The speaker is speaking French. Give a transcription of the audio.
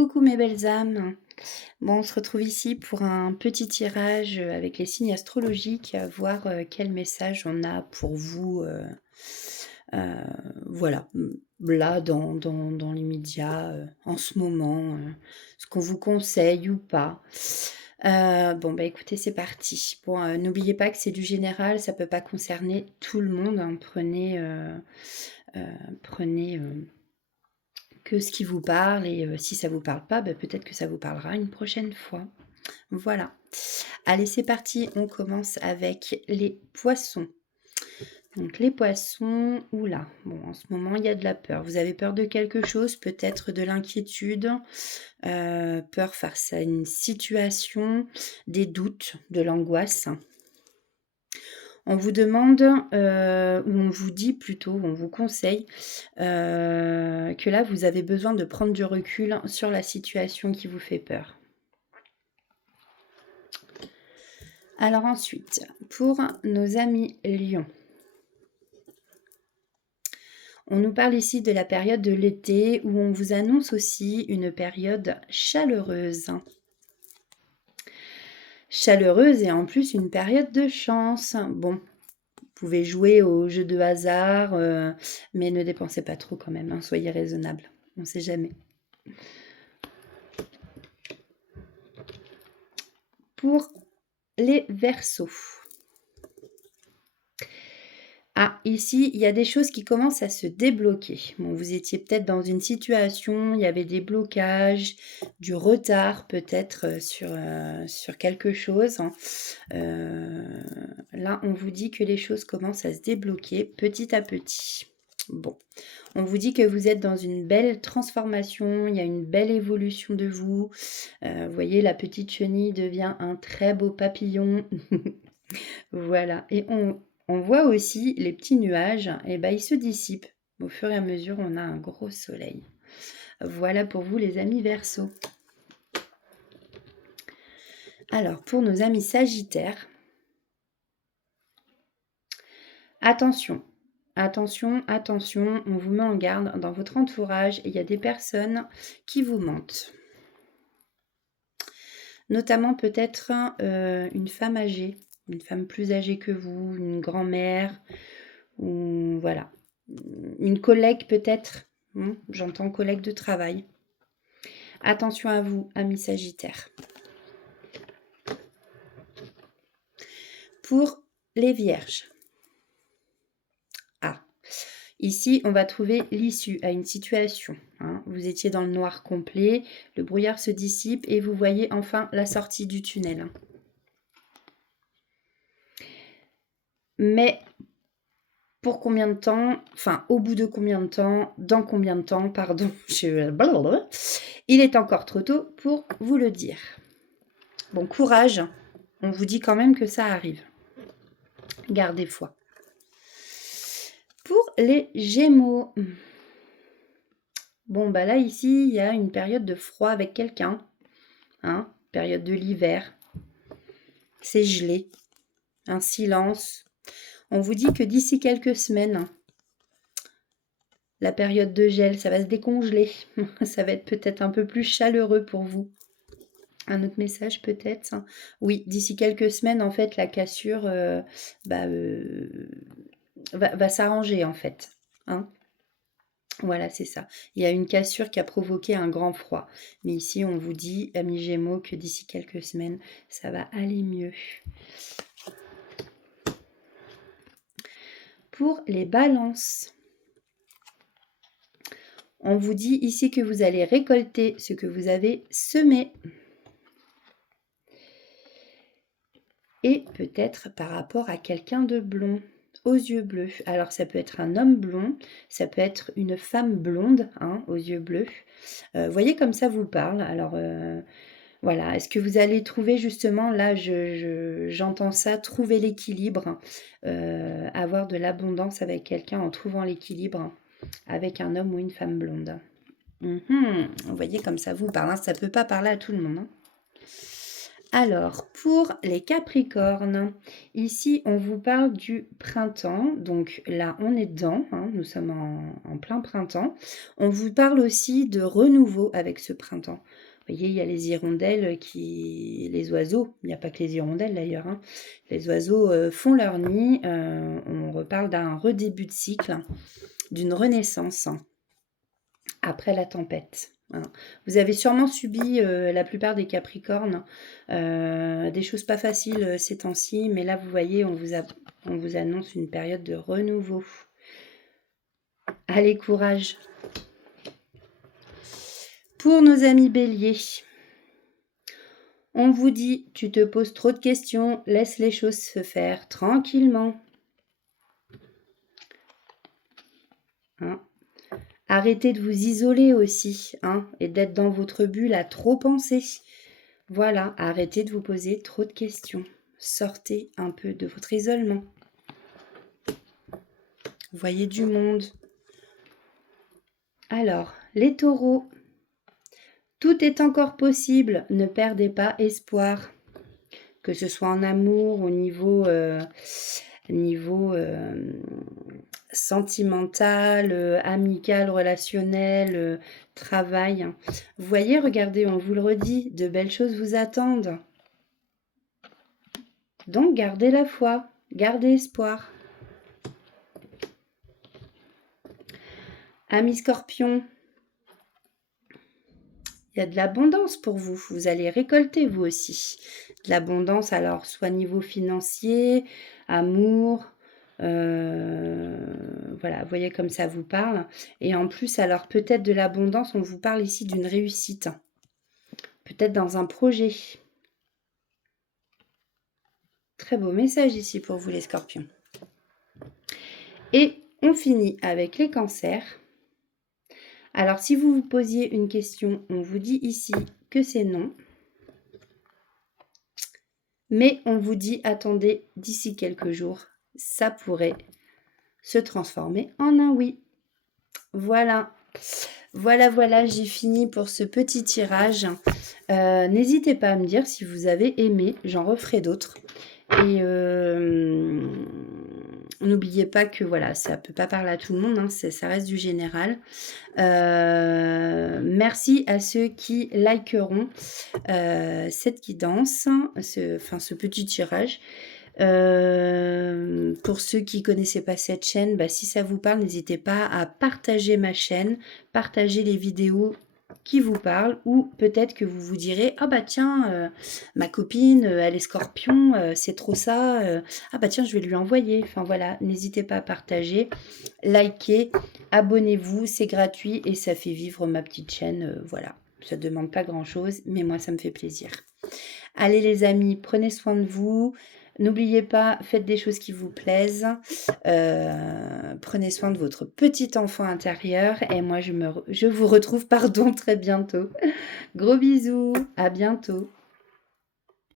Coucou mes belles âmes. Bon, on se retrouve ici pour un petit tirage avec les signes astrologiques, voir quel message on a pour vous. Euh, voilà, là, dans l'immédiat, en ce moment, ce qu'on vous conseille ou pas. Bon, bah écoutez, c'est parti. Bon, n'oubliez pas que c'est du général, ça peut pas concerner tout le monde, hein. Prenez que ce qui vous parle et si ça vous parle pas, peut-être que ça vous parlera une prochaine fois. Voilà. Allez, c'est parti, on commence avec les poissons. Donc les poissons, oula, bon, en ce moment il y a de la peur. Vous avez peur de quelque chose, peut-être de l'inquiétude, peur face à une situation, des doutes, de l'angoisse. On vous demande, ou on vous dit plutôt, on vous conseille, que là, vous avez besoin de prendre du recul sur la situation qui vous fait peur. Alors ensuite, pour nos amis lions, on nous parle ici de la période de l'été où on vous annonce aussi une période chaleureuse. Chaleureuse et en plus une période de chance. Bon, vous pouvez jouer aux jeux de hasard, mais ne dépensez pas trop quand même, hein, soyez raisonnable, on ne sait jamais. Pour les Verseaux. Ah, ici, il y a des choses qui commencent à se débloquer. Bon, vous étiez peut-être dans une situation, il y avait des blocages, du retard peut-être sur quelque chose, hein. Là, on vous dit que les choses commencent à se débloquer petit à petit. Bon, on vous dit que vous êtes dans une belle transformation, il y a une belle évolution de vous. Vous voyez, la petite chenille devient un très beau papillon. Voilà, et on voit aussi les petits nuages, et ben ils se dissipent. Au fur et à mesure, on a un gros soleil. Voilà pour vous les amis Verseaux. Alors, pour nos amis Sagittaires, attention, attention, attention, on vous met en garde dans votre entourage, il y a des personnes qui vous mentent. Notamment peut-être une femme âgée, une femme plus âgée que vous, une grand-mère, ou voilà, une collègue peut-être, j'entends collègue de travail. Attention à vous, amis Sagittaires. Pour les Vierges. Ah, ici, on va trouver l'issue à une situation, hein. Vous étiez dans le noir complet, le brouillard se dissipe et vous voyez enfin la sortie du tunnel. Mais pour combien de temps, enfin au bout de combien de temps, dans combien de temps, pardon, il est encore trop tôt pour vous le dire. Bon, courage, on vous dit quand même que ça arrive. Gardez foi. Pour les Gémeaux, bon bah là ici, il y a une période de froid avec quelqu'un, hein, période de l'hiver, c'est gelé, un silence. On vous dit que d'ici quelques semaines, la période de gel, ça va se décongeler. Ça va être peut-être un peu plus chaleureux pour vous. Un autre message peut-être. Oui, d'ici quelques semaines, en fait, la cassure va s'arranger, en fait. Hein, voilà, c'est ça. Il y a une cassure qui a provoqué un grand froid. Mais ici, on vous dit, amis Gémeaux, que d'ici quelques semaines, ça va aller mieux. Pour les balances, on vous dit ici que vous allez récolter ce que vous avez semé. Et peut-être par rapport à quelqu'un de blond, aux yeux bleus. Alors ça peut être un homme blond, ça peut être une femme blonde, hein, aux yeux bleus. Voyez comme ça vous parle. Alors voilà, est-ce que vous allez trouver justement, là j'entends ça, trouver l'équilibre, avoir de l'abondance avec quelqu'un en trouvant l'équilibre avec un homme ou une femme blonde. Vous voyez comme ça vous parle, hein, ça ne peut pas parler à tout le monde, hein. Alors, pour les Capricornes, ici, on vous parle du printemps. Donc là, on est dedans, hein, nous sommes en plein printemps. On vous parle aussi de renouveau avec ce printemps. Vous voyez, il y a les hirondelles les oiseaux, il n'y a pas que les hirondelles d'ailleurs, hein. Les oiseaux font leur nid. On reparle d'un redébut de cycle, d'une renaissance après la tempête. Voilà. Vous avez sûrement subi, la plupart des Capricornes, des choses pas faciles ces temps-ci, mais là, vous voyez, on vous annonce une période de renouveau. Allez, courage. Pour nos amis Béliers, on vous dit, tu te poses trop de questions, laisse les choses se faire tranquillement. Hein. Arrêtez de vous isoler aussi, hein, et d'être dans votre bulle à trop penser. Voilà, arrêtez de vous poser trop de questions. Sortez un peu de votre isolement. Voyez du monde. Alors, les taureaux, tout est encore possible, ne perdez pas espoir. Que ce soit en amour, au niveau sentimental, amical, relationnel, travail. Vous voyez, regardez, on vous le redit, de belles choses vous attendent. Donc, gardez la foi, gardez espoir. Amis Scorpion, il y a de l'abondance pour vous. Vous allez récolter vous aussi. De l'abondance, alors soit niveau financier, amour, voilà, vous voyez comme ça vous parle. Et en plus, alors peut-être de l'abondance, on vous parle ici d'une réussite. Peut-être dans un projet. Très beau message ici pour vous les Scorpions. Et on finit avec les Cancers. Alors, si vous vous posiez une question, on vous dit ici que c'est non. Mais on vous dit, attendez, d'ici quelques jours, ça pourrait se transformer en un oui. Voilà. Voilà, j'ai fini pour ce petit tirage. N'hésitez pas à me dire si vous avez aimé, j'en referai d'autres. Et n'oubliez pas que voilà, ça ne peut pas parler à tout le monde, hein, ça reste du général. Merci à ceux qui likeront cette guidance, ce petit tirage. Pour ceux qui ne connaissaient pas cette chaîne, si ça vous parle, n'hésitez pas à partager ma chaîne, partager les vidéos qui vous parlent, ou peut-être que vous vous direz, ah bah tiens, ma copine, elle est Scorpion, c'est trop ça, ah bah tiens, je vais lui envoyer. Enfin voilà, n'hésitez pas à partager, liker, abonnez-vous, c'est gratuit et ça fait vivre ma petite chaîne, voilà. Ça ne demande pas grand-chose, mais moi, ça me fait plaisir. Allez les amis, prenez soin de vous. N'oubliez pas, faites des choses qui vous plaisent. Prenez soin de votre petit enfant intérieur. Et moi, je vous retrouve, très bientôt. Gros bisous, à bientôt.